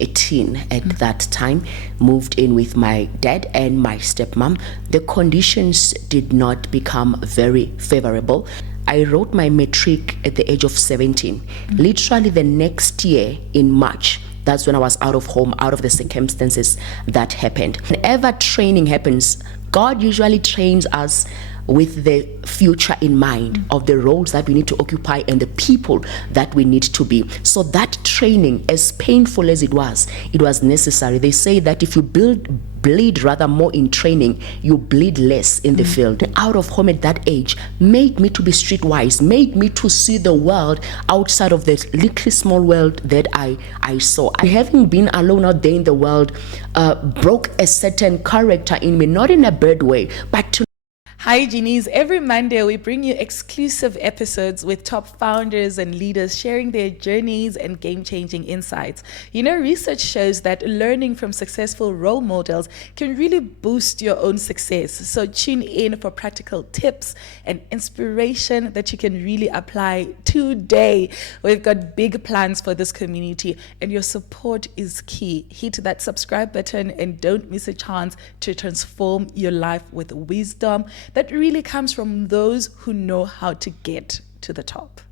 a teen at that time, moved in with my dad and my stepmom. The conditions did not become very favorable. I wrote my matric at the age of 17. Literally the next year in March, that's when I was out of home, out of the circumstances that happened. Whenever training happens, God usually trains us with the future in mind of the roles that we need to occupy and the people that we need to be. So that training, as painful as it was necessary. They say that if you bleed rather more in training, you bleed less in the field. Out of home at that age made me to be streetwise, made me to see the world outside of the little small world that I saw. Having been alone out there in the world broke a certain character in me, not in a bad way, but to Hi Genies, every Monday we bring you exclusive episodes with top founders and leaders sharing their journeys and game-changing insights. You know, research shows that learning from successful role models can really boost your own success. So tune in for practical tips and inspiration that you can really apply today. We've got big plans for this community and your support is key. Hit that subscribe button and don't miss a chance to transform your life with wisdom that really comes from those who know how to get to the top.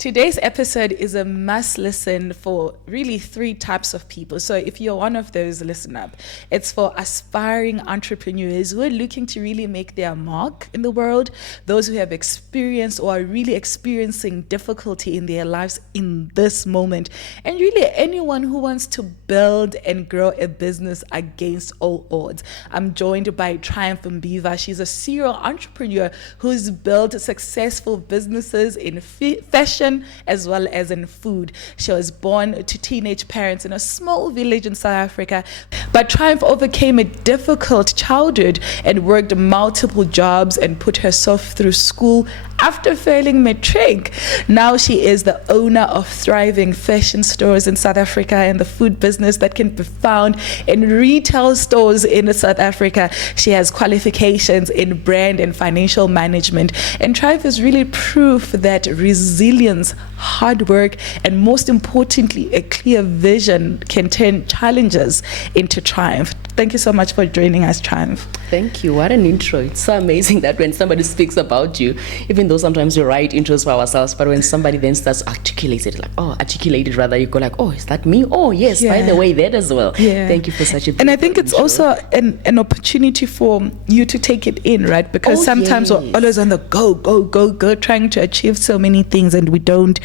Today's episode is a must listen for really three types of people. So if you're one of those, listen up. It's for aspiring entrepreneurs who are looking to really make their mark in the world, those who have experienced or are really experiencing difficulty in their lives in this moment, and really anyone who wants to build and grow a business against all odds. I'm joined by Triumph Mbiva. She's a serial entrepreneur who's built successful businesses in fashion as well as in food. She was born to teenage parents in a small village in South Africa, but Triumph overcame a difficult childhood and worked multiple jobs and put herself through school after failing matric. Now she is the owner of thriving fashion stores in South Africa and the food business that can be found in retail stores in South Africa. She has qualifications in brand and financial management, and Triumph is really proof that resilience, hard work, and most importantly, a clear vision can turn challenges into triumph. Thank you so much for joining us, Triumph. Thank you. What an intro. It's so amazing that when somebody speaks about you, even though sometimes we write intros for ourselves, but when somebody then starts articulated, you go like, oh, is that me? Oh, yes, by the way, that as well. Yeah. Thank you for such a And I think it's intro. also an opportunity for you to take it in, right? Because sometimes we're always on the go, trying to achieve so many things, and we don't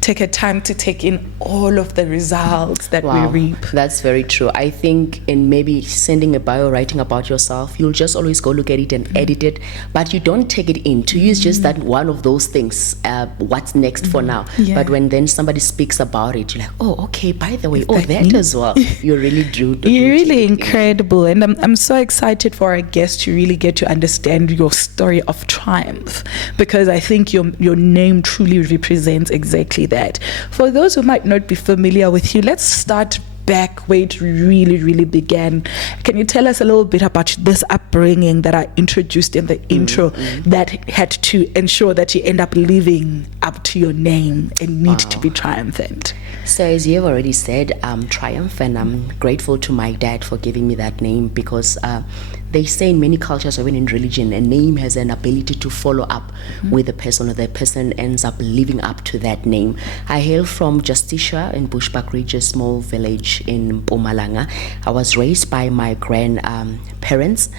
take a time to take in all of the results that we reap. That's very true. I think in maybe sending a bio, writing about yourself, you'll just always go look at it and edit it, but you don't take it in. To you, it's just that one of those things, what's next for now. Yeah. But when then somebody speaks about it, you're like, oh, okay, by the way, that as well. You really do. You're really incredible. And I'm so excited for our guests to really get to understand your story of triumph, because I think your name truly represents exactly that. For those who might not be familiar with you, let's start back where it really began. Can you tell us a little bit about this upbringing that I introduced in the intro that had to ensure that you end up living up to your name and need to be triumphant? So as you've already said, I'm Triumph, and I'm grateful to my dad for giving me that name, because they say in many cultures, or even in religion, a name has an ability to follow up with the person, or the person ends up living up to that name. I hail from Justicia in Bushbuck Ridge, a small village in Mpumalanga. I was raised by my grandparents.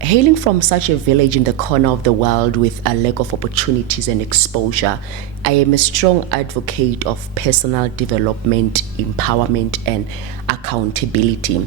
Hailing from such a village in the corner of the world with a lack of opportunities and exposure, I am a strong advocate of personal development, empowerment, and accountability.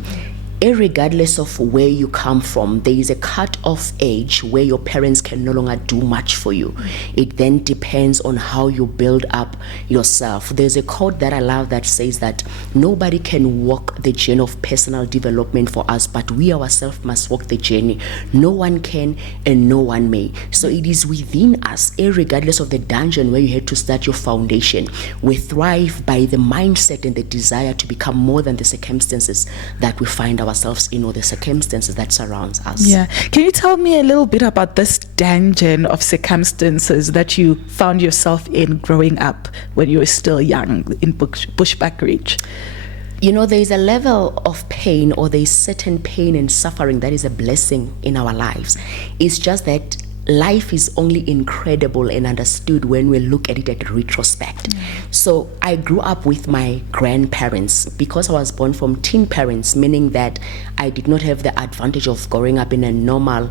Irregardless of where you come from, there is a cut-off age where your parents can no longer do much for you. It then depends on how you build up yourself. There's a quote that I love that says that nobody can walk the journey of personal development for us, but we ourselves must walk the journey. No one can and no one may. So it is within us, irregardless of the dungeon where you had to start your foundation. We thrive by the mindset and the desire to become more than the circumstances that we find ourselves in, or the circumstances that surrounds us. Yeah. Can you tell me a little bit about this dungeon of circumstances that you found yourself in growing up when you were still young in Bushbuck Ridge? There is a level of pain, or there is certain pain and suffering that is a blessing in our lives. It's just that life is only incredible and understood when we look at it at retrospect. So I grew up with my grandparents because I was born from teen parents, meaning that I did not have the advantage of growing up in a normal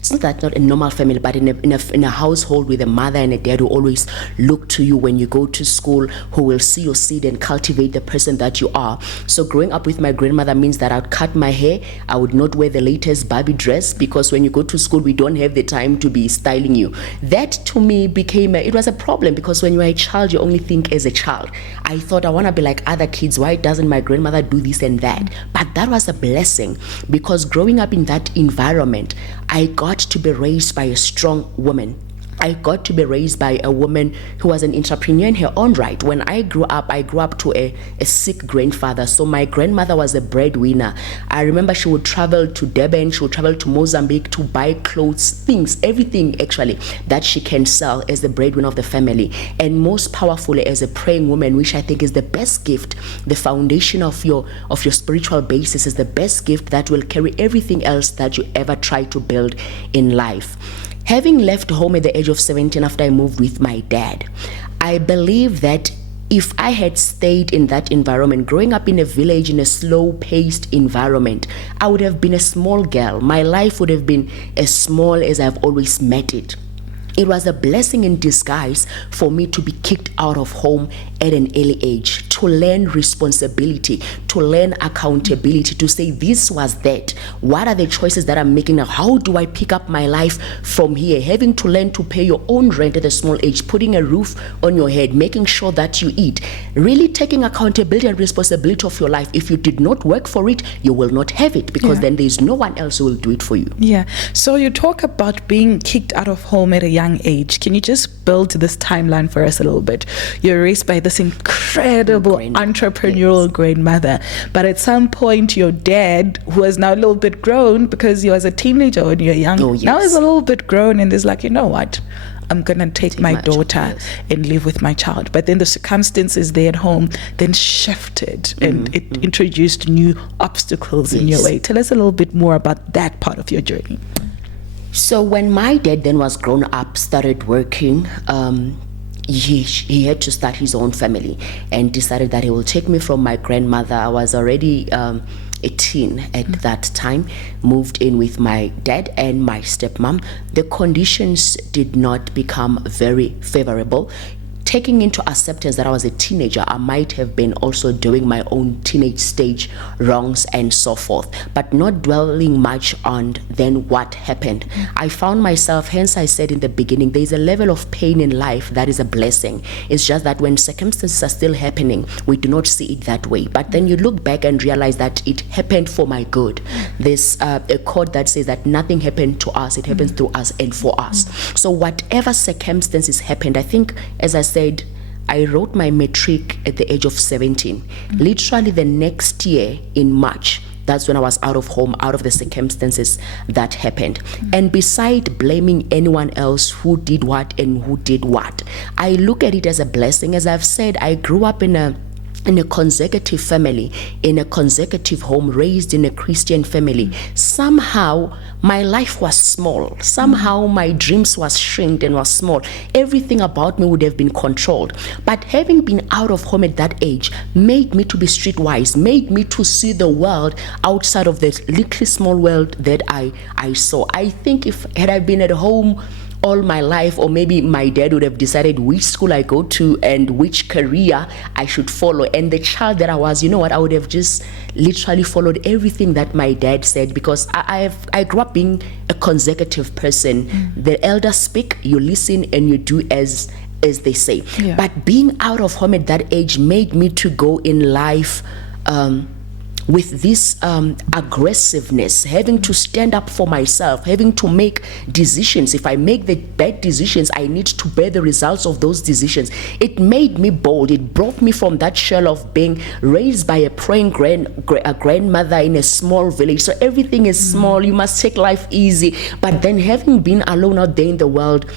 it's not a normal family, but in a household with a mother and a dad who always look to you when you go to school, who will see your seed and cultivate the person that you are. So growing up with my grandmother means that I'd cut my hair. I would not wear the latest Barbie dress, because when you go to school, we don't have the time to be styling you. That to me it was a problem, because when you're a child, you only think as a child. I thought, I want to be like other kids. Why doesn't my grandmother do this and that? But that was a blessing, because growing up in that environment, I got to be raised by a strong woman. I got to be raised by a woman who was an entrepreneur in her own right. When I grew up to a sick grandfather. So my grandmother was a breadwinner. I remember she would travel to Durban, she would travel to Mozambique to buy clothes, things, everything actually that she can sell as the breadwinner of the family. And most powerfully, as a praying woman, which I think is the best gift, the foundation of your spiritual basis is the best gift that will carry everything else that you ever try to build in life. Having left home at the age of 17 after I moved with my dad, I believe that if I had stayed in that environment, growing up in a village in a slow-paced environment, I would have been a small girl. My life would have been as small as I've always met it. It was a blessing in disguise for me to be kicked out of home at an early age, to learn responsibility, to learn accountability, to say this was that. What are the choices that I'm making now? How do I pick up my life from here? Having to learn to pay your own rent at a small age, putting a roof on your head, making sure that you eat, really taking accountability and responsibility of your life. If you did not work for it, you will not have it, because then there's no one else who will do it for you. Yeah. So you talk about being kicked out of home at a young age. Can you just build this timeline for us a little bit? You're raised by this incredible entrepreneurial grandmother, but at some point your dad, who was now a little bit grown, because he was a teenager when you're young, now is a little bit grown, and is like, you know what, I'm gonna take my daughter and live with my child. But then the circumstances there at home then shifted, and it introduced new obstacles in your way. Tell us a little bit more about that part of your journey. So when my dad then was grown up, started working, he had to start his own family, and decided that he will take me from my grandmother. I was already a teen at that time, moved in with my dad and my stepmom. The conditions did not become very favorable. Taking into acceptance that I was a teenager, I might have been also doing my own teenage stage wrongs and so forth, but not dwelling much on then what happened. I found myself, hence I said in the beginning, there's a level of pain in life that is a blessing. It's just that when circumstances are still happening, we do not see it that way. But then you look back and realize that it happened for my good. There's a quote that says that nothing happened to us, it happens through us and for us. So whatever circumstances happened, I think, as I said, I wrote my matric at the age of 17. Literally the next year in March, that's when I was out of home, out of the circumstances that happened. And beside blaming anyone else who did what and who did what, I look at it as a blessing. As I've said, I grew up in a consecutive family, in a consecutive home, raised in a Christian family. Somehow my life was small. Somehow my dreams was shrinked and was small. Everything about me would have been controlled. But having been out of home at that age made me to be streetwise, made me to see the world outside of the little small world that I saw. I think had I been at home all my life, or maybe my dad would have decided which school I go to and which career I should follow. And the child that I was, I would have just literally followed everything that my dad said, because I grew up being a consecutive person. The elders speak, you listen, and you do as they say. Yeah. But being out of home at that age made me to go in life with this aggressiveness, having to stand up for myself, having to make decisions. If I make the bad decisions, I need to bear the results of those decisions. It made me bold. It brought me from that shell of being raised by a praying grandmother in a small village. So everything is small. You must take life easy. But then having been alone out there in the world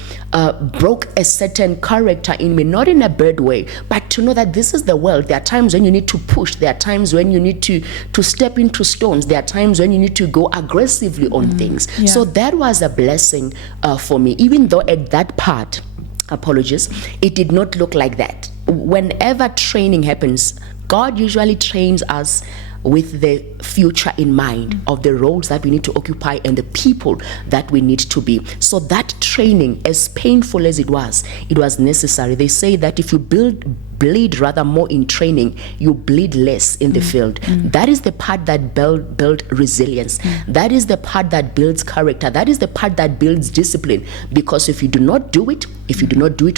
broke a certain character in me, not in a bad way, but to know that this is the world. There are times when you need to push. There are times when you need to step into stones. There are times when you need to go aggressively on things. Yeah. So that was a blessing for me, even though at that part, apologies, it did not look like that. Whenever training happens, God usually trains us with the future in mind, of the roles that we need to occupy and the people that we need to be. So that training, as painful as it was necessary. They say that if you bleed rather more in training, you bleed less in the field. That is the part that build resilience. That is the part that builds character. That is the part that builds discipline. Because if you do not do it,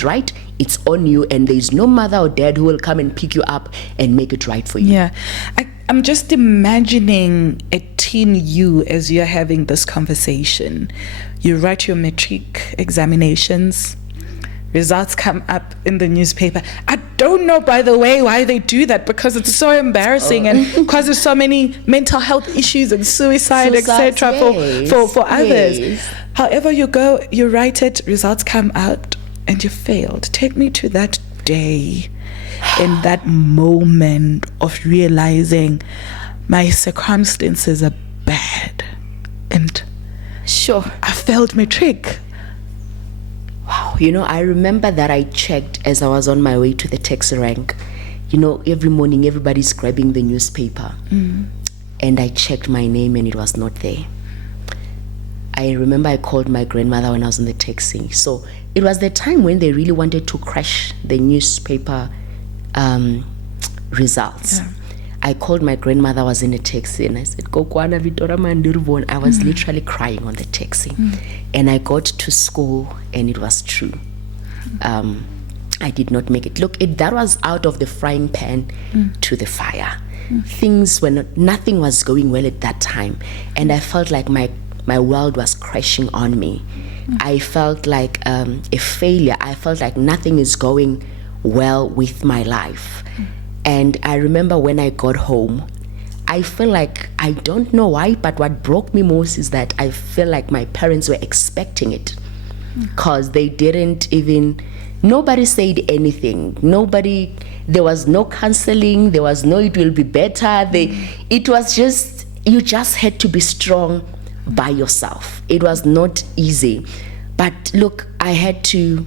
right, it's on you, and there is no mother or dad who will come and pick you up and make it right for you. Yeah. I'm just imagining a teen you as you're having this conversation. You write your matric examinations, results come up in the newspaper. I don't know, by the way, why they do that, because it's so embarrassing and causes so many mental health issues and suicide, etc. for others. Yes. However, you write it, results come out, and you failed. Take me to that day, in that moment of realizing my circumstances are bad, and Sure. I failed matric. Wow. I remember that I checked as I was on my way to the taxi rank. Every morning everybody's grabbing the newspaper. And I checked my name and it was not there. I remember I called my grandmother when I was in the taxi. So it was the time when they really wanted to crash the newspaper results. Yeah. I called my grandmother, I was in a taxi, and I said, Kokwana Vitora Mandirvon. I was literally crying on the taxi. And I got to school and it was true. I did not make it. Look, that was out of the frying pan to the fire. Things were nothing was going well at that time. And I felt like my world was crashing on me. I felt like a failure. I felt like nothing is going well with my life. And I remember when I got home, I feel like, I don't know why, but what broke me most is that I feel like my parents were expecting it, because they didn't even, nobody said anything. There was no counseling, there was no it will be better. It was just, you just had to be strong by yourself. It was not easy. But look, I had to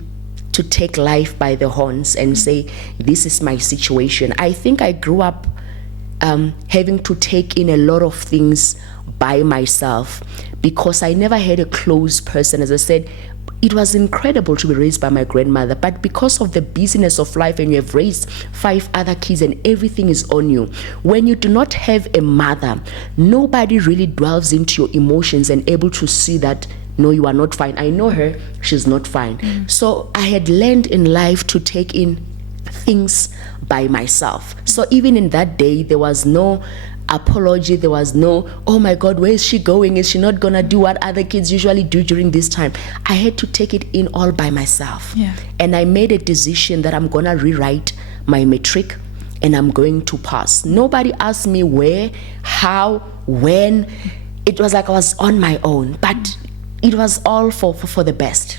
take life by the horns and say, this is my situation. I think I grew up having to take in a lot of things by myself, because I never had a close person. As I said, it was incredible to be raised by my grandmother, but because of the busyness of life, and you have raised 5 other kids and everything is on you, when you do not have a mother, nobody really delves into your emotions and able to see that, no, you are not fine. I know her, she's not fine. So I had learned in life to take in things by myself. So even in that day, there was no apology, there was no, oh my God, where is she going? Is she not gonna do what other kids usually do during this time? I had to take it in all by myself. Yeah. And I made a decision that I'm gonna rewrite my matric and I'm going to pass. Nobody asked me where, how, when. It was like I was on my own, but it was all for the best.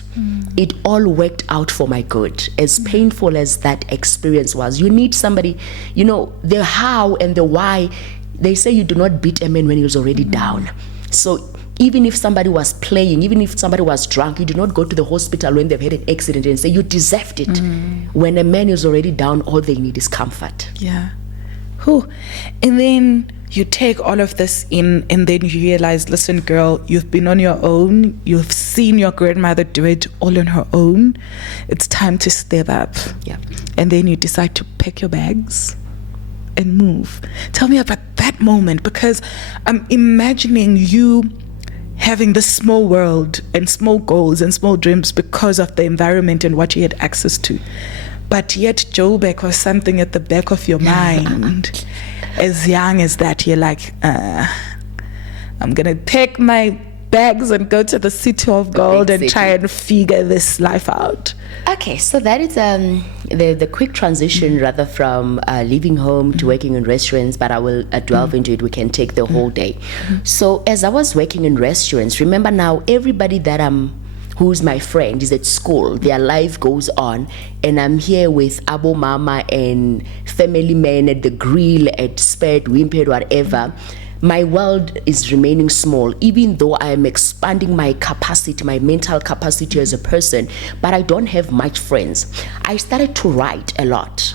It all worked out for my good. As painful as that experience was, you need somebody, the how and the why. They say you do not beat a man when he was already down. So even if somebody was playing, even if somebody was drunk, you do not go to the hospital when they've had an accident and say you deserved it. When a man is already down, all they need is comfort. Yeah. Whew. And then you take all of this in, and then you realize, listen, girl, you've been on your own. You've seen your grandmother do it all on her own. It's time to step up. Yeah. And then you decide to pack your bags and move. Tell me about that moment, because I'm imagining you having this small world and small goals and small dreams because of the environment and what you had access to. But yet Joburg was something at the back of your mind. As young as that, you're like, I'm going to pack my bags and go to the city of gold and try and figure this life out. Okay, so that is the quick transition rather from leaving home to working in restaurants, but I will delve into it. We can take the whole day. So as I was working in restaurants, remember now everybody that who's my friend is at school, their life goes on, and I'm here with Abo Mama and family men at the grill, at Sped, Wimped, whatever. My world is remaining small, even though I am expanding my capacity, my mental capacity as a person, but I don't have much friends. I started to write a lot.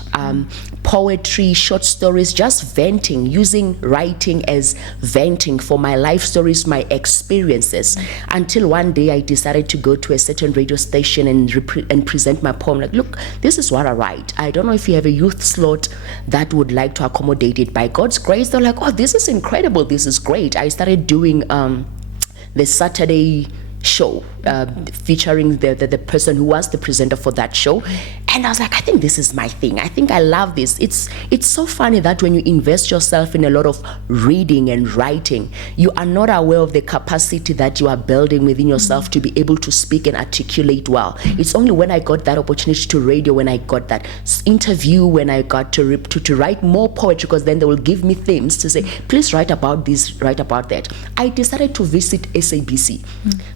Poetry, short stories, just venting, using writing as venting for my life stories, my experiences, until one day I decided to go to a certain radio station and present my poem. Like, look, this is what I write. I don't know if you have a youth slot that would like to accommodate it. By God's grace, they're like, oh, this is incredible. This is great. I started doing the Saturday show featuring the person who was the presenter for that show, and I was like, I think this is my thing. I think I love this. It's so funny that when you invest yourself in a lot of reading and writing, you are not aware of the capacity that you are building within yourself to be able to speak and articulate well. It's only when I got that opportunity to radio, when I got that interview, when I got to write more poetry, because then they will give me themes to say, please write about this, write about that. I decided to visit SABC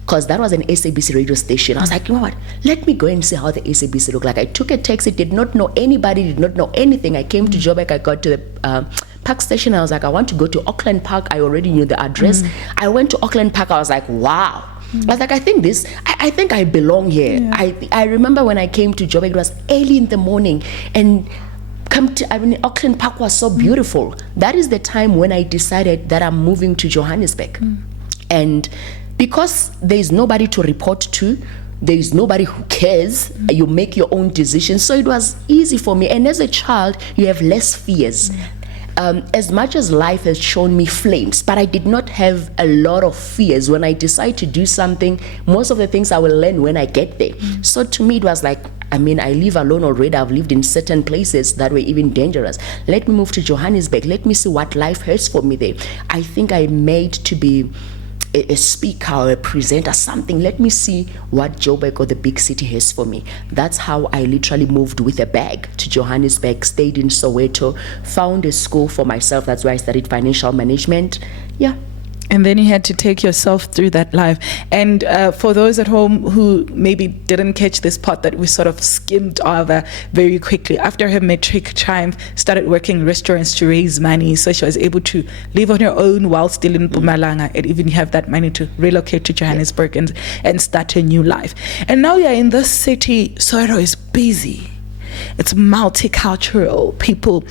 because that was an SABC radio station. I was like, you know what? Let me go and see how the SABC looked like. I took a taxi, did not know anybody, did not know anything. I came to Joburg, I got to the Park station. I was like, I want to go to Auckland Park. I already knew the address. I went to Auckland Park. I was like, wow. I was like, I think I belong here. Yeah. I remember when I came to Joburg, it was early in the morning, and Auckland Park was so beautiful. That is the time when I decided that I'm moving to Johannesburg. And because there is nobody to report to, there is nobody who cares, you make your own decisions. So it was easy for me. And as a child, you have less fears. As much as life has shown me flames, but I did not have a lot of fears. When I decide to do something, most of the things I will learn when I get there. So to me, it was like, I live alone already. I've lived in certain places that were even dangerous. Let me move to Johannesburg. Let me see what life has for me there. I think I'm made to be a speaker or a presenter, something. Let me see what Joburg or the big city has for me. That's how I literally moved with a bag to Johannesburg, stayed in Soweto, found a school for myself. That's where I studied financial management. Yeah. And then you had to take yourself through that life. And for those at home who maybe didn't catch this part that we sort of skimmed over very quickly, after her matric, Triumph started working in restaurants to raise money. So she was able to live on her own while still in Mpumalanga, and even have that money to relocate to Johannesburg and start a new life. And now you're in this city. Soweto is busy. It's multicultural. People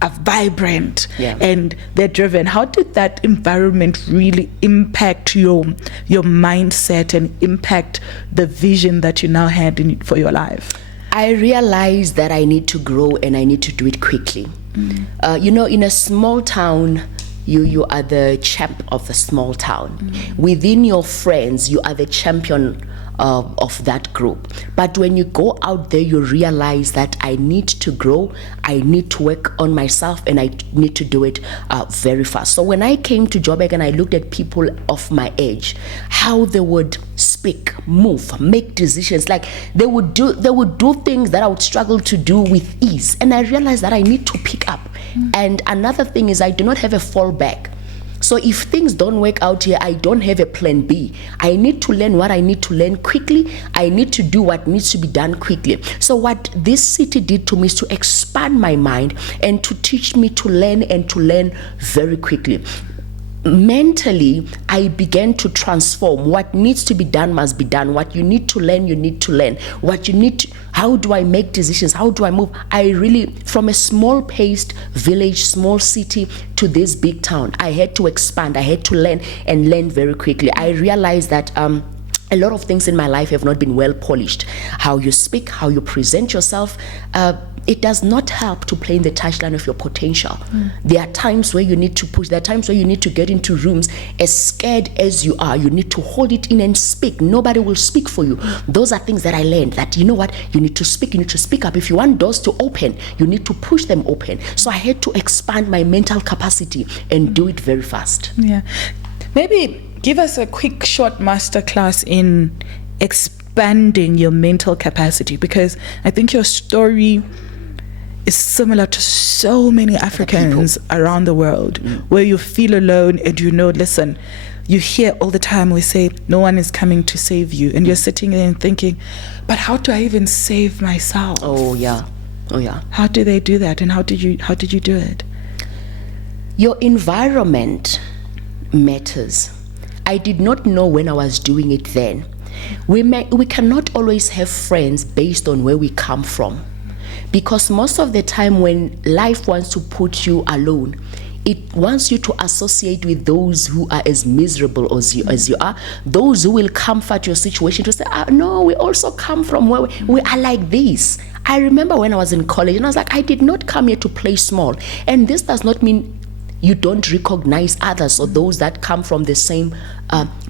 are vibrant and they're driven. How did that environment really impact your mindset and impact the vision that you now had for your life? I realized that I need to grow and I need to do it quickly. In a small town, you are the champ of the small town. Within your friends, you are the champion of that group. But when you go out there, you realize that I need to grow, I need to work on myself, and I need to do it very fast. So when I came to Joburg and I looked at people of my age, how they would speak, move, make decisions, like they would do things that I would struggle to do with ease. And I realized that I need to pick up. And another thing is I do not have a fallback. So if things don't work out here, I don't have a plan B. I need to learn what I need to learn quickly. I need to do what needs to be done quickly. So what this city did to me is to expand my mind and to teach me to learn and to learn very quickly. mentally, I began to transform. What needs to be done must be done. What you need to learn, you need to learn. How do I make decisions? How do I move? I really, from a small-paced village, small city to this big town, I had to expand. I had to learn and learn very quickly. I realized that a lot of things in my life have not been well polished. How you speak, how you present yourself, it does not help to play in the touchline of your potential. There are times where you need to push. There are times where you need to get into rooms. As scared as you are, you need to hold it in and speak. Nobody will speak for you. Those are things that I learned, that you know what, you need to speak. You need to speak up. If you want doors to open, you need to push them open. So I had to expand my mental capacity and do it very fast. Yeah. Maybe give us a quick short masterclass in expanding your mental capacity, because I think your story is similar to so many Africans around the world, where you feel alone and listen, you hear all the time we say no one is coming to save you, and you're sitting there and thinking, but how do I even save myself? Oh yeah. How do they do that, and how did you do it? Your environment matters. I did not know when I was doing it then. We cannot always have friends based on where we come from, because most of the time when life wants to put you alone, it wants you to associate with those who are as miserable as you are, those who will comfort your situation, to say, no, we also come from where we are like this. I remember when I was in college and I was like, I did not come here to play small. And this does not mean you don't recognize others or those that come from the same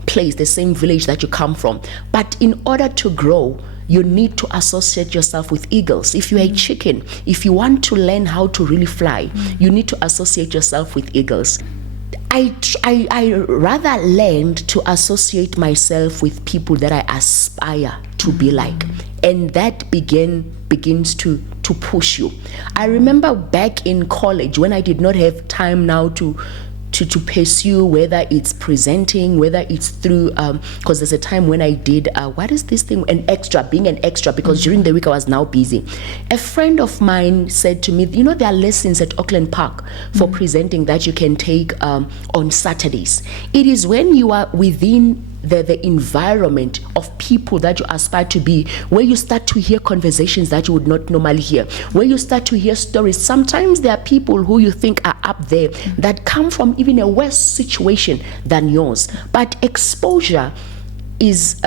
place, the same village that you come from. But in order to grow, you need to associate yourself with eagles. If you're a chicken, if you want to learn how to really fly, you need to associate yourself with eagles. I rather learned to associate myself with people that I aspire to be like, and that begins to push you. I remember back in college when I did not have time now to pursue, whether it's presenting, whether it's through because there's a time when I did what is this thing, being an extra, because during the week I was now busy. A friend of mine said to me, there are lessons at Auckland Park for presenting that you can take on Saturdays. It is when you are within the environment of people that you aspire to be, where you start to hear conversations that you would not normally hear, where you start to hear stories. Sometimes there are people who you think are up there that come from even a worse situation than yours. But exposure is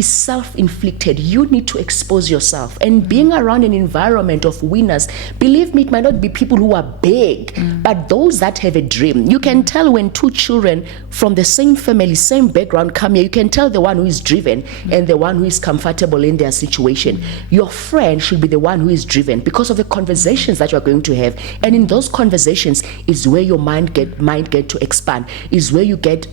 self-inflicted. You need to expose yourself, and being around an environment of winners, believe me, it might not be people who are big, but those that have a dream. You can tell when two children from the same family, same background come here, you can tell the one who is driven and the one who is comfortable in their situation. Your friend should be the one who is driven, because of the conversations that you are going to have, and in those conversations is where your mind get to expand, is where you get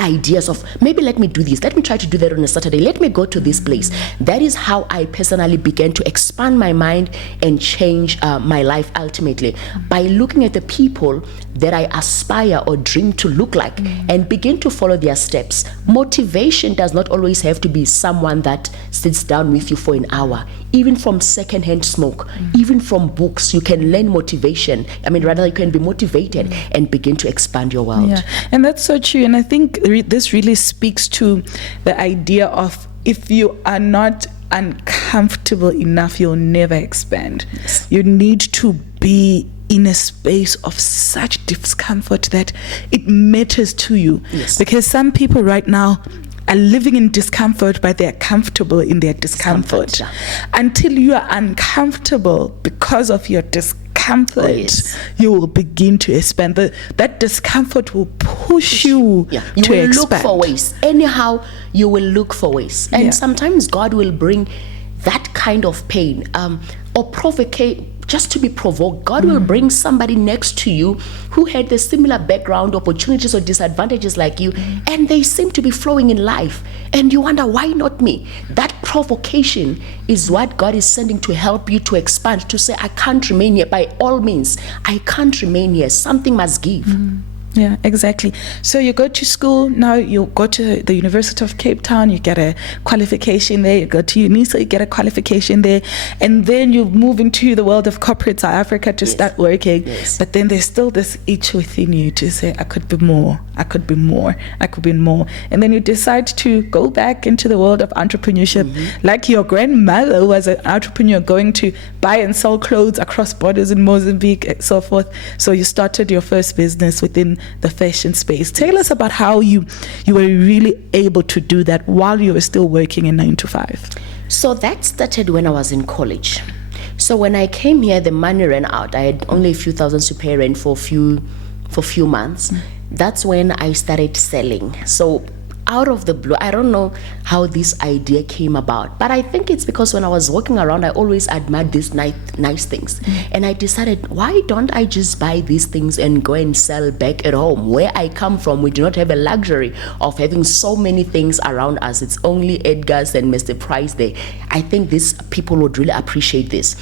ideas of, maybe let me do this, let me try to do that on a Saturday, let me go to this place. That is how I personally began to expand my mind and change my life ultimately, by looking at the people that I aspire or dream to look like and begin to follow their steps. Motivation does not always have to be someone that sits down with you for an hour. Even from secondhand smoke, even from books, you can learn motivation. You can be motivated and begin to expand your world. Yeah, and that's so true. And I think this really speaks to the idea of, if you are not uncomfortable enough, you'll never expand. Yes. You need to be in a space of such discomfort that it matters to you. Yes. Because some people right now are living in discomfort, but they're comfortable in their discomfort. Until you are uncomfortable because of your discomfort, you will begin to expand. That discomfort will push you to expand. You will look for ways. Anyhow, you will look for ways. And sometimes God will bring that kind of pain or provoke, just to be provoked. God will bring somebody next to you who had the similar background, opportunities or disadvantages like you, and they seem to be flowing in life, and you wonder, why not me? That provocation is what God is sending to help you to expand, to say, I can't remain here. By all means, I can't remain here. Something must give. Yeah, exactly. So you go to school, now you go to the University of Cape Town, you get a qualification there, you go to UNISA, you get a qualification there, and then you move into the world of corporate South Africa to start working. Yes. But then there's still this itch within you to say, I could be more, I could be more, I could be more. And then you decide to go back into the world of entrepreneurship, like your grandmother was an entrepreneur going to buy and sell clothes across borders in Mozambique and so forth. So you started your first business within the fashion space. Tell us about how you were really able to do that while you were still working in 9 to 5. So that started when I was in college. So when I came here, the money ran out. I had only a few thousands to pay rent for a few months. That's when I started selling. So out of the blue, I don't know how this idea came about, but I think it's because when I was walking around, I always admired these nice things. And I decided, why don't I just buy these things and go and sell back at home? Where I come from, we do not have a luxury of having so many things around us. It's only Edgar's and Mr. Price there. I think these people would really appreciate this.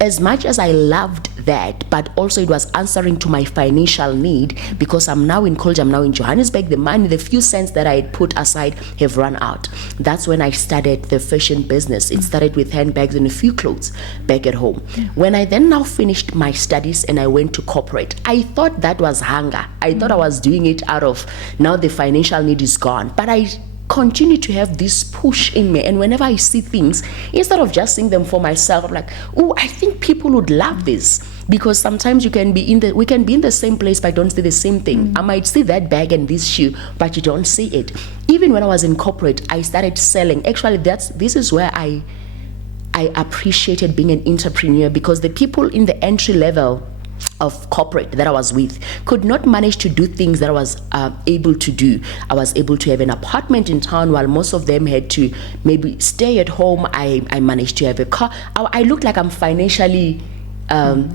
As much as I loved that, but also it was answering to my financial need, because I'm now in college, I'm now in Johannesburg, the money, the few cents that I had put aside have run out. That's when I started the fashion business. It started with handbags and a few clothes back at home. When I then now finished my studies and I went to corporate, I thought that was hunger. I thought I was doing it out of, now the financial need is gone. But I continue to have this push in me, and whenever I see things, instead of just seeing them for myself, I'm like, oh, I think people would love this. Because sometimes we can be in the same place but don't see the same thing. I might see that bag and this shoe, but you don't see it. Even when I was in corporate, I started selling. Actually, this is where I appreciated being an entrepreneur, because the people in the entry level of corporate that I was with could not manage to do things that I was able to do. I was able to have an apartment in town while most of them had to maybe stay at home. I managed to have a car. I look like I'm financially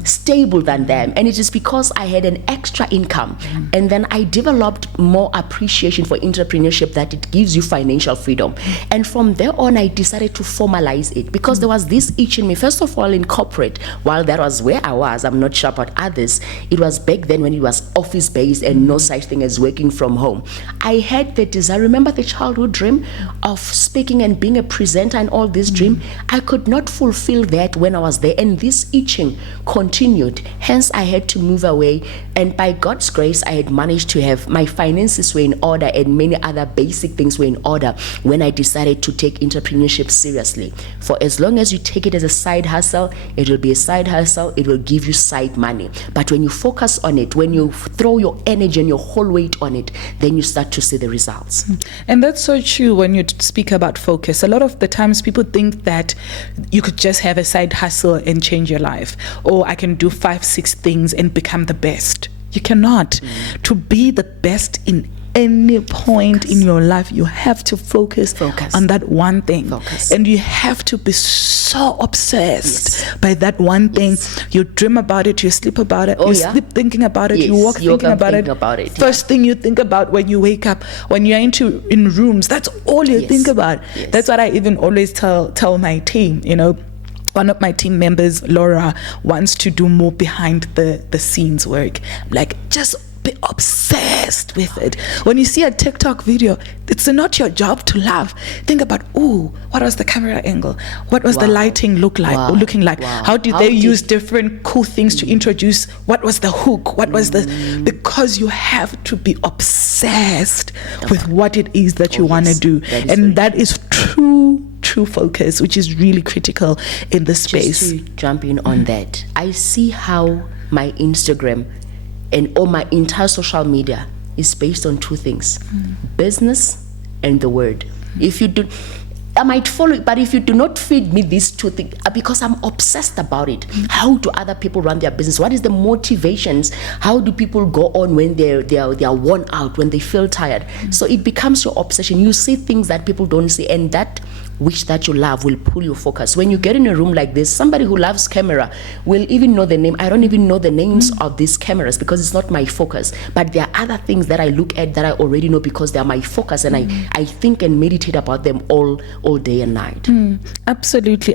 stable than them, and it is because I had an extra income. And then I developed more appreciation for entrepreneurship, that it gives you financial freedom. And from there on, I decided to formalize it, because there was this itch in me. First of all, in corporate, while that was where I was, I'm not sure about others, it was back then when it was office based and no such thing as working from home. I had the desire, remember the childhood dream of speaking and being a presenter and all this dream. I could not fulfill that when I was there, and this itching continued. Hence, I had to move away, and by God's grace, I had managed to have my finances were in order, and many other basic things were in order when I decided to take entrepreneurship seriously. For as long as you take it as a side hustle, it will be a side hustle, it will give you side money. But when you focus on it, when you throw your energy and your whole weight on it, then you start to see the results. And that's so true when you speak about focus. A lot of the times people think that you could just have a side hustle and change your life, or I can do 5-6 things and become the best. You cannot. To be the best in any point in your life, you have to focus on that one thing. And you have to be so obsessed by that one thing. You dream about it, you sleep about it, you sleep thinking about it, you walk thinking about it. First thing you think about when you wake up, when you're in rooms, that's all you think about. That's what I even always tell my team, you know. One of my team members, Laura, wants to do more behind the scenes work. Like, just be obsessed with it. When you see a TikTok video, it's not your job to laugh. Think about, what was the camera angle? What was the lighting looking like? How did they use different cool things to introduce? What was the hook? What was because you have to be obsessed with what it is that you want to do. That is true focus, which is really critical in this space. Just to jump in on that, I see how my Instagram and all my entire social media is based on two things: business and the word. If you do, I might follow it, but if you do not feed me these two things, because I'm obsessed about it. How do other people run their business? What is the motivations? How do people go on when they are worn out, when they feel tired? So it becomes your obsession. You see things that people don't see, and that which that you love will pull your focus. When you get in a room like this, somebody who loves camera will even know the name. I don't even know the names of these cameras because it's not my focus. But there are other things that I look at that I already know because they are my focus, and I think and meditate about them all day and night. Absolutely.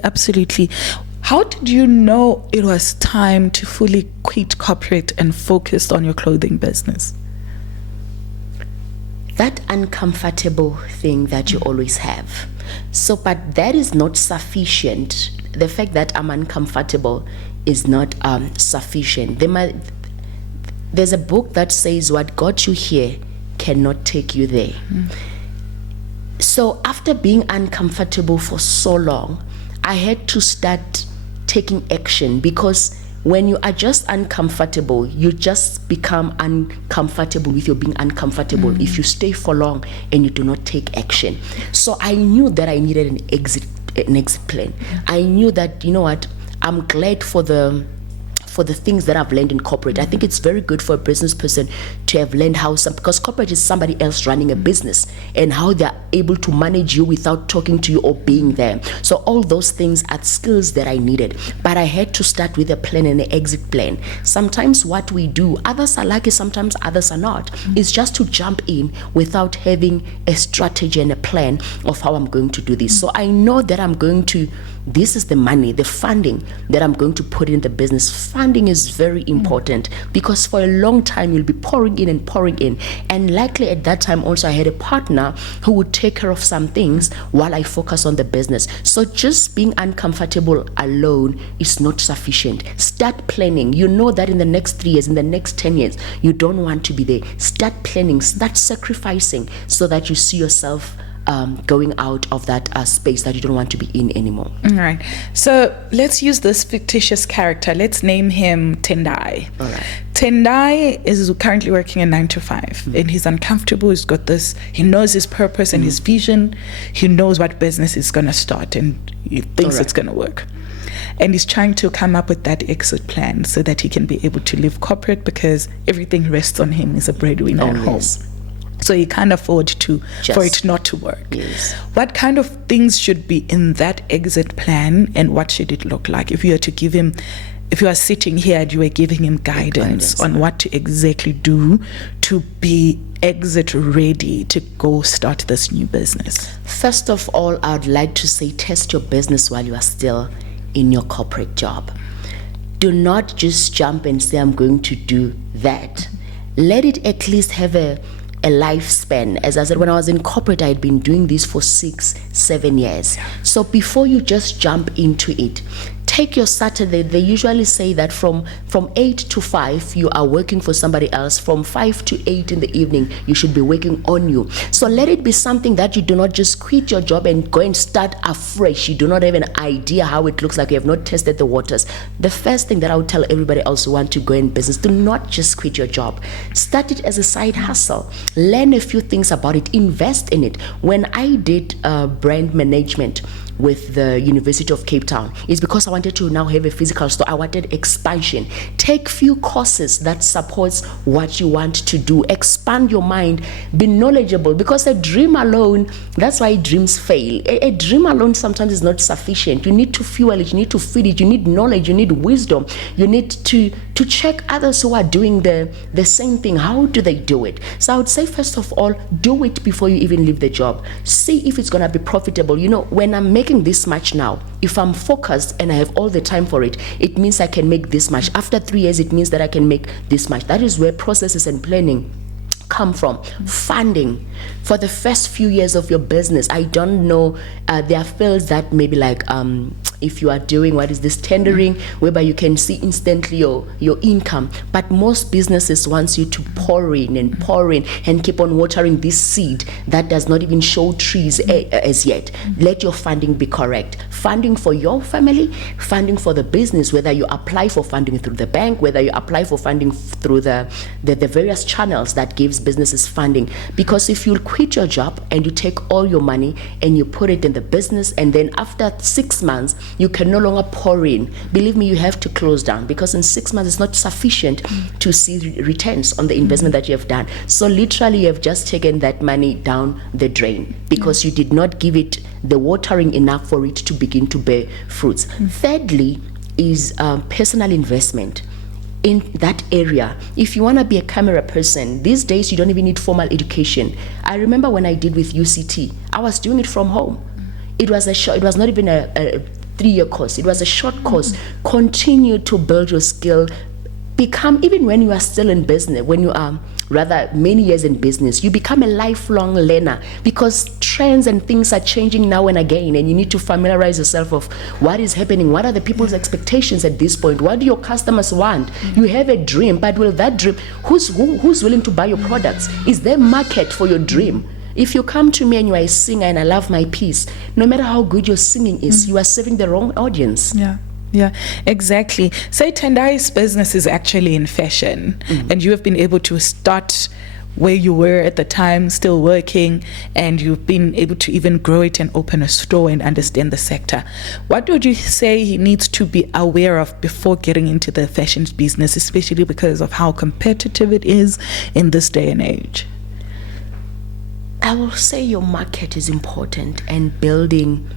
How did you know it was time to fully quit corporate and focus on your clothing business? that uncomfortable thing that you always have. So, but that is not sufficient. The fact that I'm uncomfortable is not sufficient. There's a book that says what got you here cannot take you there. So after being uncomfortable for so long, I had to start taking action, because when you are just uncomfortable, you just become uncomfortable with your being uncomfortable if you stay for long and you do not take action. So I knew that I needed an exit plan. I knew that, you know what, I'm glad for the things that I've learned in corporate. I think it's very good for a business person to have learned because corporate is somebody else running a business, and how they're able to manage you without talking to you or being there. So all those things are skills that I needed, but I had to start with a plan and an exit plan. Sometimes what we do, others are lucky, sometimes others are not. It's just to jump in without having a strategy and a plan of how I'm going to do this. So I know that this is the money, the funding that I'm going to put in the business. Funding is very important, because for a long time you'll be pouring in. And likely at that time also I had a partner who would take care of some things while I focus on the business. So just being uncomfortable alone is not sufficient. Start planning. You know that in the next 3 years, in the next 10 years, you don't want to be there. Start planning, start sacrificing, so that you see yourself going out of that space that you don't want to be in anymore. All right. So let's use this fictitious character. Let's name him Tendai. All right. Tendai is currently working a 9 to 5, and he's uncomfortable. He's got this, he knows his purpose and his vision. He knows what business is going to start, and he thinks it's going to work. And he's trying to come up with that exit plan so that he can be able to leave corporate, because everything rests on him as a breadwinner at home. So he can't afford for it not to work. Yes. What kind of things should be in that exit plan, and what should it look like? If you are sitting here and you were giving him guidance on what to exactly do to be exit ready to go start this new business. First of all, I'd like to say, test your business while you are still in your corporate job. Do not just jump and say, I'm going to do that. Let it at least have a lifespan. As I said, when I was in corporate, I had been doing this for 6-7 years. So before you just jump into it, take your Saturday. They usually say that from 8 to 5 you are working for somebody else. From 5 to 8 in the evening you should be working on you. So let it be something that you do not just quit your job and go and start afresh. You do not have an idea how it looks like. You have not tested the waters. The first thing that I would tell everybody else who want to go in business, do not just quit your job. Start it as a side hustle. Learn a few things about it. Invest in it. When I did brand management with the University of Cape Town, it's because I wanted to now have a physical store. I wanted expansion. Take few courses that supports what you want to do. Expand your mind. Be knowledgeable, because a dream alone, that's why dreams fail. A dream alone sometimes is not sufficient. You need to fuel it. You need to feed it. You need knowledge. You need wisdom. You need to check others who are doing the same thing. How do they do it? So I would say, first of all, do it before you even leave the job. See if it's going to be profitable. You know, when I'm making this much now, if I'm focused and I have all the time for it, it means I can make this much. After 3 years, it means that I can make this much. That is where processes and planning come from. Funding for the first few years of your business. I don't know, there are fields that maybe like if you are doing tendering, whereby you can see instantly your income. But most businesses wants you to pour in and keep on watering this seed that does not even show trees as yet. Let your funding be correct. Funding for your family, funding for the business, whether you apply for funding through the bank, whether you apply for funding through the various channels that gives businesses funding. Because if you quit your job and you take all your money and you put it in the business, and then after 6 months you can no longer pour in, believe me, you have to close down, because in 6 months it's not sufficient to see returns on the investment that you have done. So literally you have just taken that money down the drain, because you did not give it the watering enough for it to begin to bear fruits. Thirdly is personal investment in that area. If you want to be a camera person, these days you don't even need formal education. I remember when I did with UCT, I was doing it from home. It was it was not even a 3-year course. It was a short course. Continue to build your skill. become, even when you are still in business, when you are rather many years in business, you become a lifelong learner, because trends and things are changing now and again, and you need to familiarize yourself of what is happening, what are the people's expectations at this point, what do your customers want. You have a dream, but will that dream, who's willing to buy your products? Is there market for your dream? If you come to me and you are a singer and I love my piece, no matter how good your singing is, you are serving the wrong audience. Yeah, exactly. Say Tendai's business is actually in fashion, and you have been able to start where you were at the time, still working, and you've been able to even grow it and open a store and understand the sector. What would you say he needs to be aware of before getting into the fashion business, especially because of how competitive it is in this day and age? I will say your market is important, and building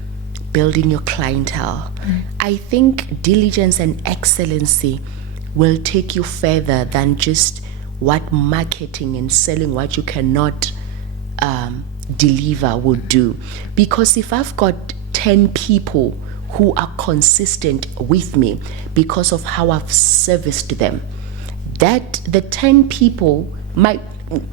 your clientele. I think diligence and excellency will take you further than just what marketing and selling what you cannot deliver will do. Because if I've got 10 people who are consistent with me because of how I've serviced them, that the 10 people might,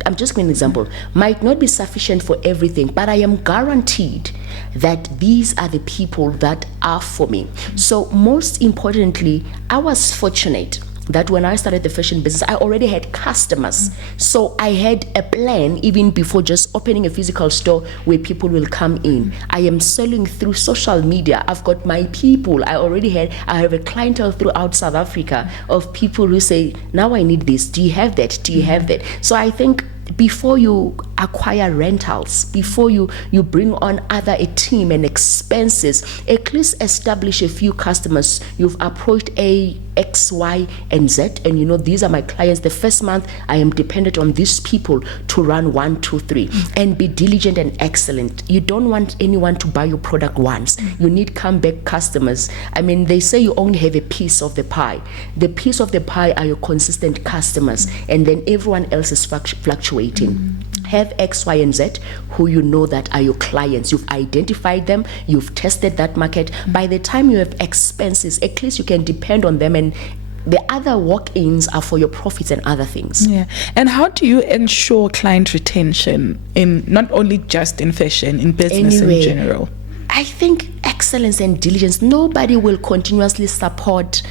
I'm just giving an example, might not be sufficient for everything, but I am guaranteed that these are the people that are for me. So most importantly, I was fortunate that when I started the fashion business, I already had customers. So I had a plan even before just opening a physical store where people will come in. I am selling through social media. I've got my people. I have a clientele throughout South Africa of people who say, now I need this. Do you have that? Do you have that? So I think before you acquire rentals, before you bring on a team and expenses, at least establish a few customers. You've approached A, X, Y, and Z, and you know these are my clients. The first month I am dependent on these people to run 1, 2, 3, and be diligent and excellent. You don't want anyone to buy your product once. You need comeback customers. I mean, they say you only have a piece of the pie. The piece of the pie are your consistent customers, and then everyone else is fluctuating. Have X, Y, and Z who you know that are your clients. You've identified them, you've tested that market. By the time you have expenses, at least you can depend on them, and the other walk-ins are for your profits and other things. Yeah. And how do you ensure client retention in not only just in fashion, in business in general? I think excellence and diligence. Nobody will continuously support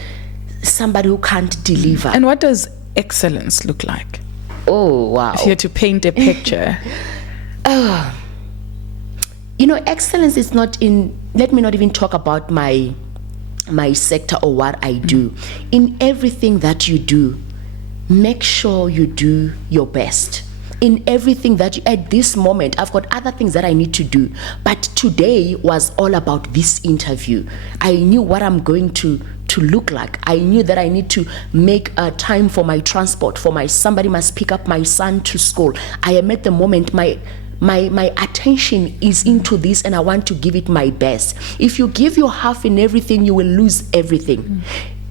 somebody who can't deliver. And what does excellence look like? Oh, wow. If you had to paint a picture. Excellence is not in, let me not even talk about my sector or what I do. In everything that you do, make sure you do your best. In everything that you, at this moment, I've got other things that I need to do, but today was all about this interview. I knew what I'm going to look like. I knew that I need to make time for my transport, somebody must pick up my son to school. I am at the moment, my attention is into this, and I want to give it my best. If you give your half in everything, you will lose everything.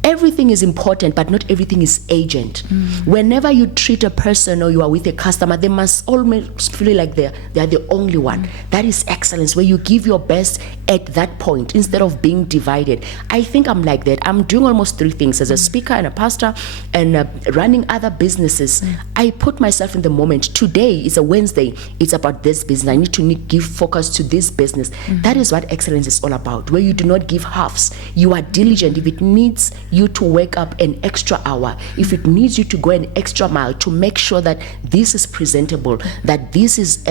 Everything is important, but not everything is urgent. Whenever you treat a person or you are with a customer, they must almost feel like they are the only one. That is excellence, where you give your best at that point instead of being divided. I think I'm like that. I'm doing almost 3 things as a speaker and a pastor and running other businesses. I put myself in the moment. Today is a Wednesday. It's about this business. I need to give focus to this business. That is what excellence is all about, where you do not give halves. You are diligent. If it needs you to wake up an extra hour, if it needs you to go an extra mile to make sure that this is presentable, that this is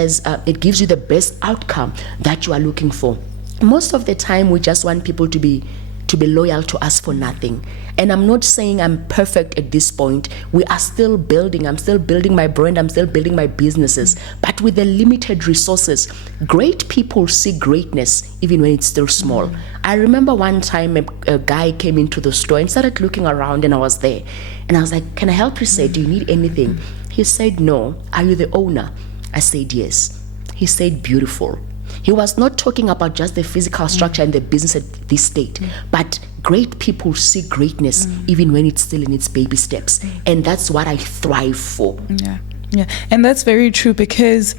it gives you the best outcome that you are looking for. Most of the time we just want people to be loyal to us for nothing. And I'm not saying I'm perfect at this point. We are still building. I'm still building my brand. I'm still building my businesses. But with the limited resources, great people see greatness even when it's still small. I remember one time a guy came into the store and started looking around, and I was there. And I was like, can I help you? Say, do you need anything? He said, no. Are you the owner? I said, yes. He said, beautiful. He was not talking about just the physical structure and the business at this state, but great people see greatness even when it's still in its baby steps. And that's what I thrive for. Yeah. And that's very true, because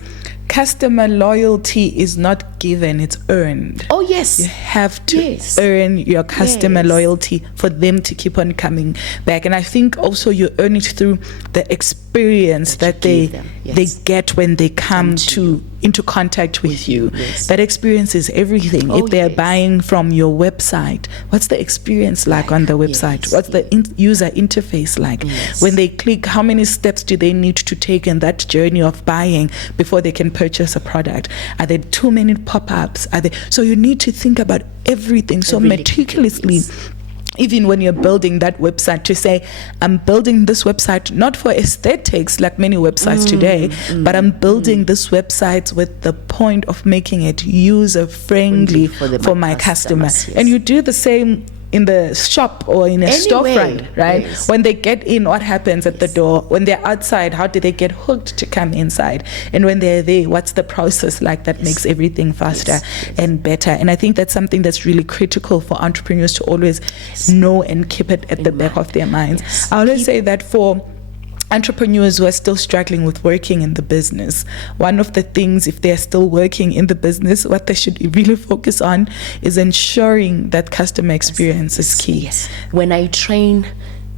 customer loyalty is not given, it's earned. Oh, yes. You have to Yes. earn your customer Yes. loyalty for them to keep on coming back. And I think also you earn it through the experience that you they give them. Yes. they get when they come to into contact with you. Yes. That experience is everything. Oh, if they're yes. buying from your website, what's the experience like on the website? Yes, What's the user interface like? Yes. When they click, how many steps do they need to take in that journey of buying before they can purchase a product? Are there too many pop-ups? So you need to think about everything so Really, meticulously. yes. Even when you're building that website, to say, I'm building this website not for aesthetics like many websites today, but I'm building this website with the point of making it user friendly for my customer. customers, yes. And you do the same in the shop or in a Anyway, storefront, right? yes. When they get in, what happens at the door? When they're outside, how do they get hooked to come inside? And when they're there, what's the process like that makes everything faster and better? And I think that's something that's really critical for entrepreneurs to always know and keep it at the back of their minds. Yes. I always say that for entrepreneurs who are still struggling with working in the business, one of the things, if they're still working in the business, what they should really focus on is ensuring that customer experience is key. Yes. When I train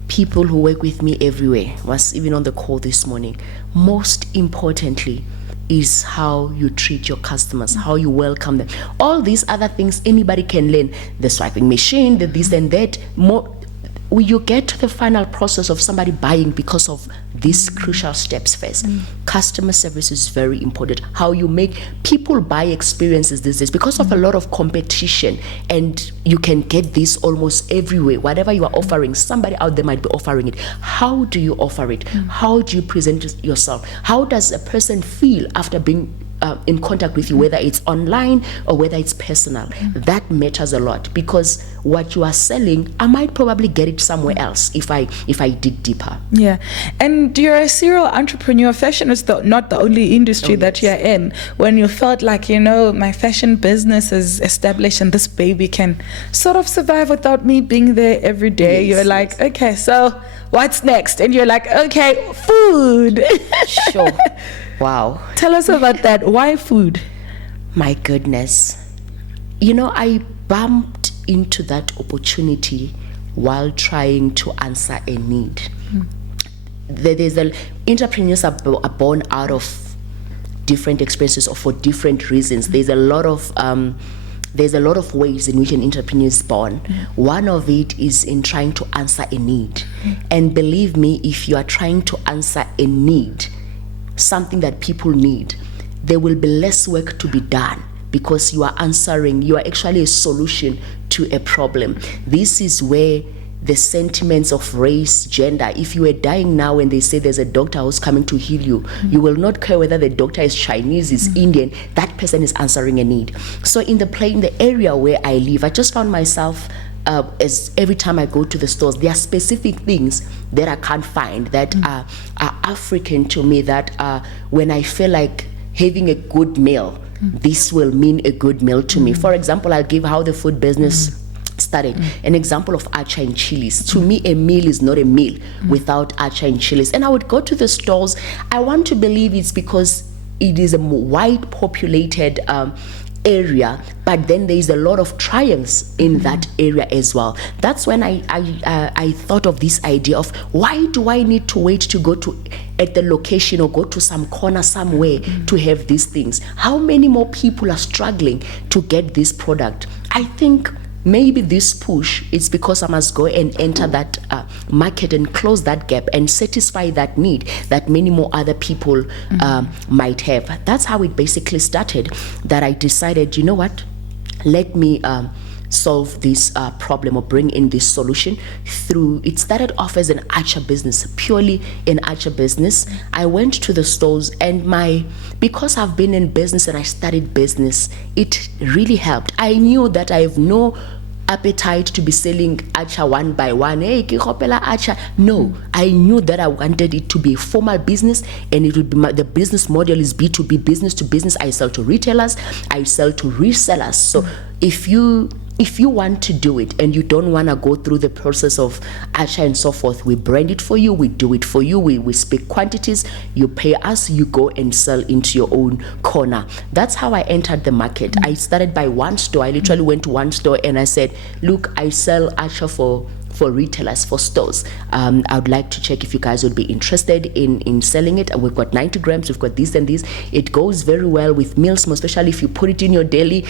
people who work with me everywhere, was even on the call this morning, most importantly is how you treat your customers, how you welcome them. All these other things anybody can learn, the swiping machine, the this and that, more. When you get to the final process of somebody buying because of these crucial steps first. Customer service is very important. How you make people buy experiences these days because of a lot of competition, and you can get this almost everywhere. Whatever you are offering, somebody out there might be offering it. How do you offer it? How do you present yourself? How does a person feel after being in contact with you, whether it's online or whether it's personal? That matters a lot, because what you are selling, I might probably get it somewhere else if I dig deeper. Yeah, and you're a serial entrepreneur. Fashion is not the only industry that you're in. When you felt like, my fashion business is established and this baby can sort of survive without me being there every day, you're like, okay, so what's next? And you're like, okay, food. Sure. Wow. Tell us about that. Why food? My goodness. I bumped into that opportunity while trying to answer a need. Entrepreneurs are born out of different experiences or for different reasons. There's a lot of ways in which an entrepreneur is born. One of it is in trying to answer a need. And believe me, if you are trying to answer a need, something that people need, there will be less work to be done, because you are actually a solution to a problem. This is where the sentiments of race, gender, if you are dying now and they say there's a doctor who's coming to heal you, you will not care whether the doctor is Chinese, is Indian, that person is answering a need. So in the area where I live, I just found myself, as every time I go to the stores, there are specific things that I can't find that are African to me, that when I feel like having a good meal, this will mean a good meal to me. For example, I'll give how the food business started. An example of acha and chilies. To me, a meal is not a meal without acha and chilies. And I would go to the stores. I want to believe it's because it is a white populated area, but then there is a lot of triumphs in that area as well. That's when I thought of this idea of, why do I need to wait to go to at the location or go to some corner somewhere to have these things? How many more people are struggling to get this product? I think maybe this push is because I must go and enter that market and close that gap and satisfy that need that many more other people might have. That's how it basically started, that I decided, you know what, let me solve this problem or bring in this solution through. It started off as an acha business, purely an acha business. I went to the stores, and because I've been in business and I studied business, it really helped. I knew that I have no appetite to be selling acha one by one. Hey, kikopela acha. No, I knew that I wanted it to be a formal business, and it would be the business model is B2B, business to business. I sell to retailers, I sell to resellers. So if you if you want to do it and you don't want to go through the process of Asha and so forth, we brand it for you, we do it for you, we speak quantities, you pay us, you go and sell into your own corner. That's how I entered the market. I started by one store. I literally went to one store and I said, look, I sell Asha for retailers, for stores. I would like to check if you guys would be interested in selling it. We've got 90 grams, we've got this and this. It goes very well with meals, especially if you put it in your daily.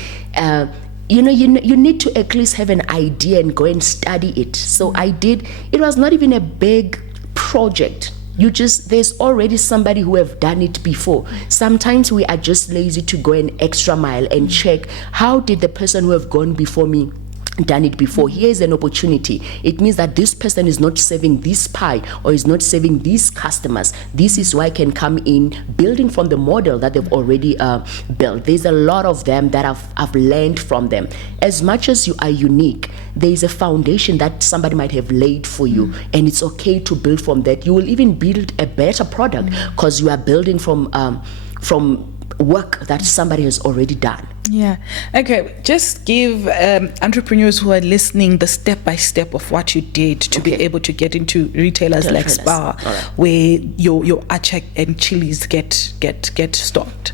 You need to at least have an idea and go and study it. So I did. It was not even a big project. There's already somebody who have done it before. Sometimes we are just lazy to go an extra mile and check, how did the person who have gone before me done it before? Here's an opportunity. It means that this person is not serving this pie or is not serving these customers. This is why I can come in, building from the model that they've already built. There's a lot of them that I've learned from them. As much as you are unique, there is a foundation that somebody might have laid for you, and it's okay to build from that. You will even build a better product because you are building from work that somebody has already done. Yeah. Okay. Just give entrepreneurs who are listening the step-by-step of what you did to be able to get into retailers like Spar, where your Acha and chilies get stocked.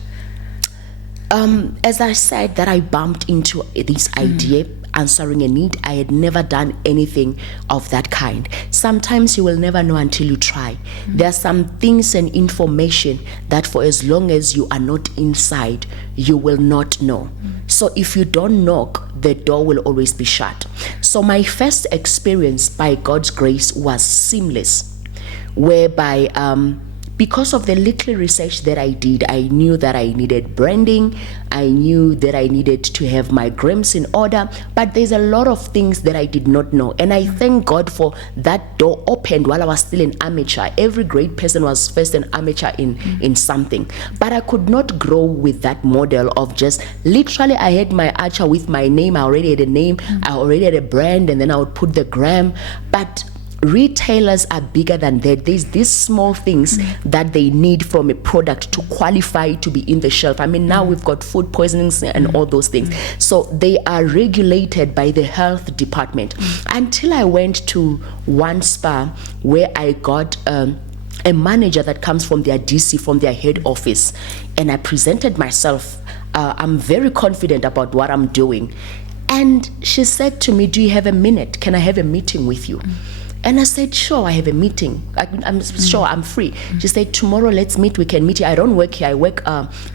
As I said, that I bumped into this idea, answering a need. I had never done anything of that kind. Sometimes you will never know until you try. There are some things and information that for as long as you are not inside, you will not know. So if you don't knock, the door will always be shut. So my first experience, by God's grace, was seamless, whereby because of the little research that I did, I knew that I needed branding. I knew that I needed to have my grams in order, but there's a lot of things that I did not know. And I thank God for that door opened while I was still an amateur. Every great person was first an amateur in something. But I could not grow with that model of just literally I had my Acha with my name. I already had a name. I already had a brand, and then I would put the gram. But retailers are bigger than that. There's these small things that they need from a product to qualify to be in the shelf. I mean, now we've got food poisonings and all those things. So they are regulated by the health department. Until I went to one spa where I got a manager that comes from their DC, from their head office, and I presented myself. I'm very confident about what I'm doing. And she said to me, do you have a minute? Can I have a meeting with you? And I said, sure, I have a meeting. I'm sure I'm free. She said, tomorrow let's meet. We can meet here. I don't work here. I work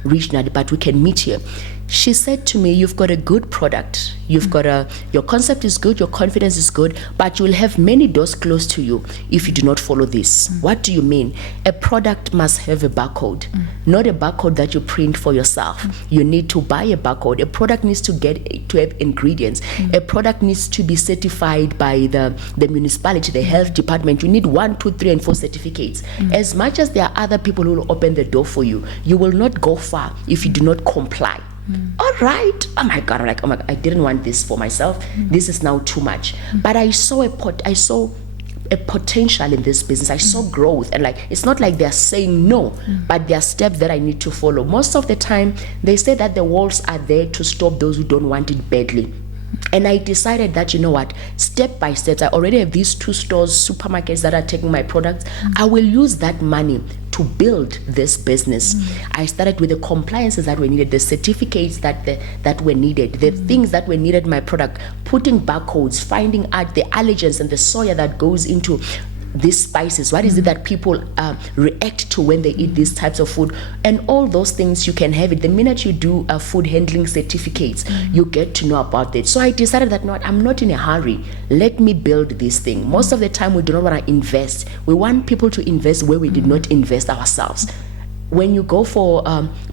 regionally, but we can meet here. She said to me, you've got a good product. You've got your concept is good, your confidence is good, but you will have many doors closed to you if you do not follow this. What do you mean? A product must have a barcode, not a barcode that you print for yourself. You need to buy a barcode. A product needs to have ingredients. A product needs to be certified by the municipality, the health department. You need 1, 2, 3, and 4 certificates. As much as there are other people who will open the door for you, you will not go far if you do not comply. All right. Oh my God. I'm like, oh my God, I didn't want this for myself. This is now too much. But I saw a potential in this business. I saw growth, and like, it's not like they're saying no, but there are steps that I need to follow. Most of the time, they say that the walls are there to stop those who don't want it badly. And I decided that, you know what, step by step, I already have these 2 stores, supermarkets that are taking my products. I will use that money to build this business. I started with the compliances that were needed, the certificates that were needed, the things that were needed in my product, putting barcodes, finding out the allergens and the soya that goes into these spices. What is it that people react to when they eat these types of food? And all those things, you can have it. The minute you do food handling certificates, you get to know about it. So I decided that, no, I'm not in a hurry. Let me build this thing. Most of the time, we do not want to invest. We want people to invest where we did not invest ourselves. When you go for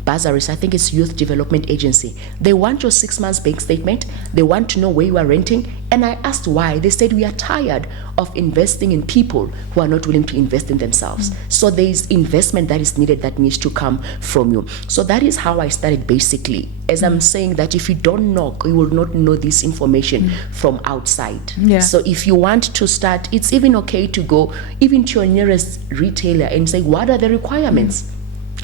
bursaries, I think it's Youth Development Agency, they want your 6 months bank statement. They want to know where you are renting. And I asked why. They said, we are tired of investing in people who are not willing to invest in themselves. So there is investment that is needed that needs to come from you. So that is how I started, basically. As I'm saying that if you don't knock, you will not know this information from outside. So if you want to start, it's even okay to go even to your nearest retailer and say, what are the requirements?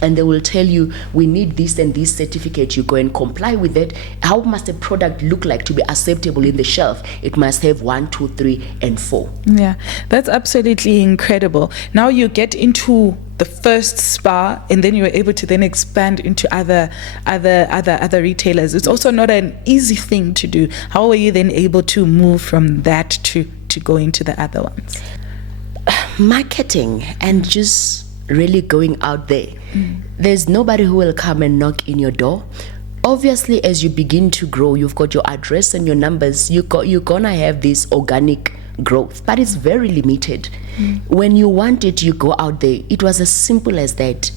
and they will tell you, we need this and this certificate. You go and comply with it. How must a product look like to be acceptable in the shelf? It must have 1, 2, 3, and 4. Yeah, that's absolutely incredible. Now you get into the first spa, and then you were able to then expand into other retailers. It's also not an easy thing to do. How were you then able to move from that to go into the other ones? Marketing and just really going out there. There's nobody who will come and knock in your door. Obviously, as you begin to grow, you've got your address and your numbers. You're gonna have this organic growth, but it's very limited. When you want it, you go out there. It was as simple as that.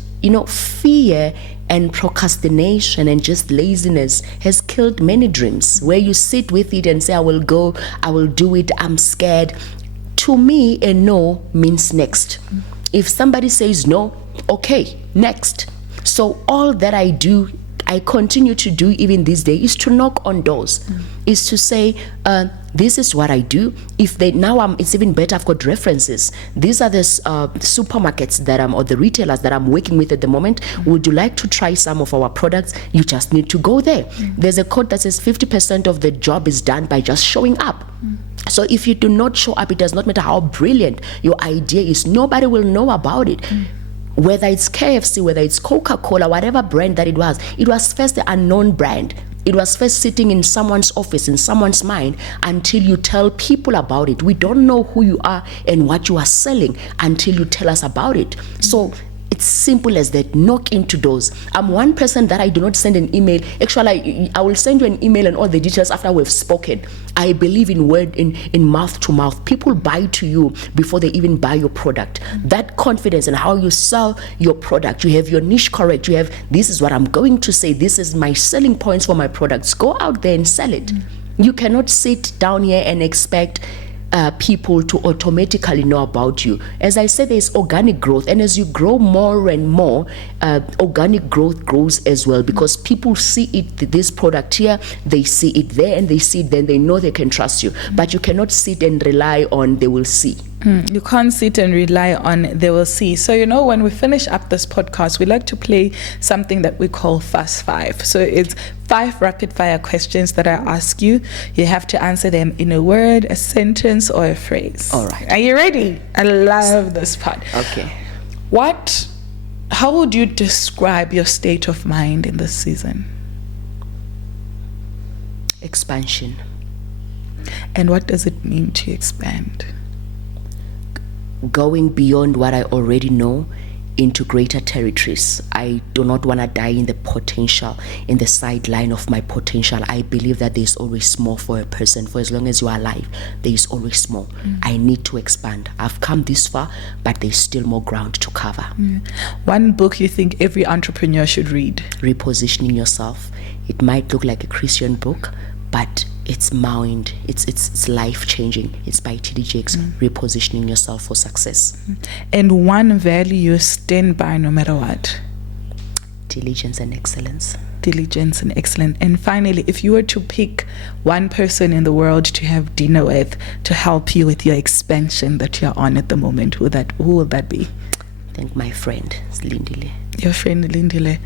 Fear and procrastination and just laziness has killed many dreams, where you sit with it and say, I will go, I will do it, I'm scared. To me, a no means next. If somebody says no, okay, next. So all that I do, I continue to do even this day, is to knock on doors, is to say, this is what I do. If they now, it's even better. I've got references. These are the supermarkets or the retailers that I'm working with at the moment. Would you like to try some of our products? You just need to go there. There's a code that says 50% of the job is done by just showing up. So if you do not show up, it does not matter how brilliant your idea is. Nobody will know about it. Whether it's KFC, whether it's Coca-Cola, whatever brand that it was first an unknown brand. It was first sitting in someone's office, in someone's mind, until you tell people about it. We don't know who you are and what you are selling until you tell us about it. So it's simple as that. Knock into doors. I'm one person that I do not send an email. Actually, I will send you an email and all the details after we've spoken. I believe in word, in mouth to mouth. People buy to you before they even buy your product. That confidence and how you sell your product. You have your niche correct. You have, this is what I'm going to say. This is my selling points for my products. Go out there and sell it. You cannot sit down here and expect people to automatically know about you. As I said, there's organic growth, and as you grow more and more, organic growth grows as well, because people see it, this product here, they see it there, and they see it, then they know they can trust you. But you cannot sit and rely on they will see. You can't sit and rely on they will see. So, when we finish up this podcast, we like to play something that we call Fast Five. So it's 5 rapid fire questions that I ask you. You have to answer them in a word, a sentence, or a phrase. All right. Are you ready? I love this part. Okay. How would you describe your state of mind in this season? Expansion. And what does it mean to expand? Going beyond what I already know into greater territories. I do not want to die in the potential, in the sideline of my potential. I believe that there's always more for a person. For as long as you are alive, there is always more. I need to expand. I've come this far, but there's still more ground to cover. One book you think every entrepreneur should read? Repositioning Yourself. It might look like a Christian book, but it's mind, it's life-changing. It's by T.D. Jakes. Repositioning Yourself for Success. And one value you stand by no matter what? Diligence and excellence. Diligence and excellence. And finally, if you were to pick one person in the world to have dinner with, to help you with your expansion that you're on at the moment, who would that be? I think my friend, Lindile. Your friend Lindile.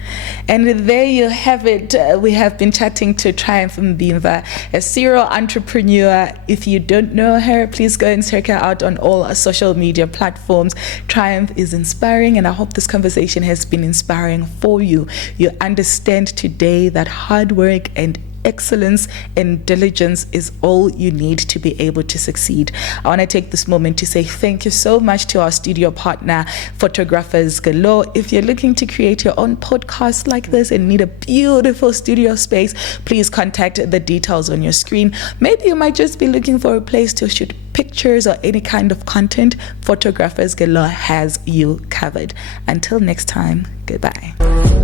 And there you have it. We have been chatting to Triumph Mbiva, a serial entrepreneur. If you don't know her, please go and check her out on all our social media platforms. Triumph is inspiring, and I hope this conversation has been inspiring for you. You understand today that hard work and excellence and diligence is all you need to be able to succeed. I want to take this moment to say thank you so much to our studio partner, Photographers Galore. If you're looking to create your own podcast like this and need a beautiful studio space, please contact the details on your screen. Maybe you might just be looking for a place to shoot pictures or any kind of content. Photographers Galore has you covered. Until next time, goodbye.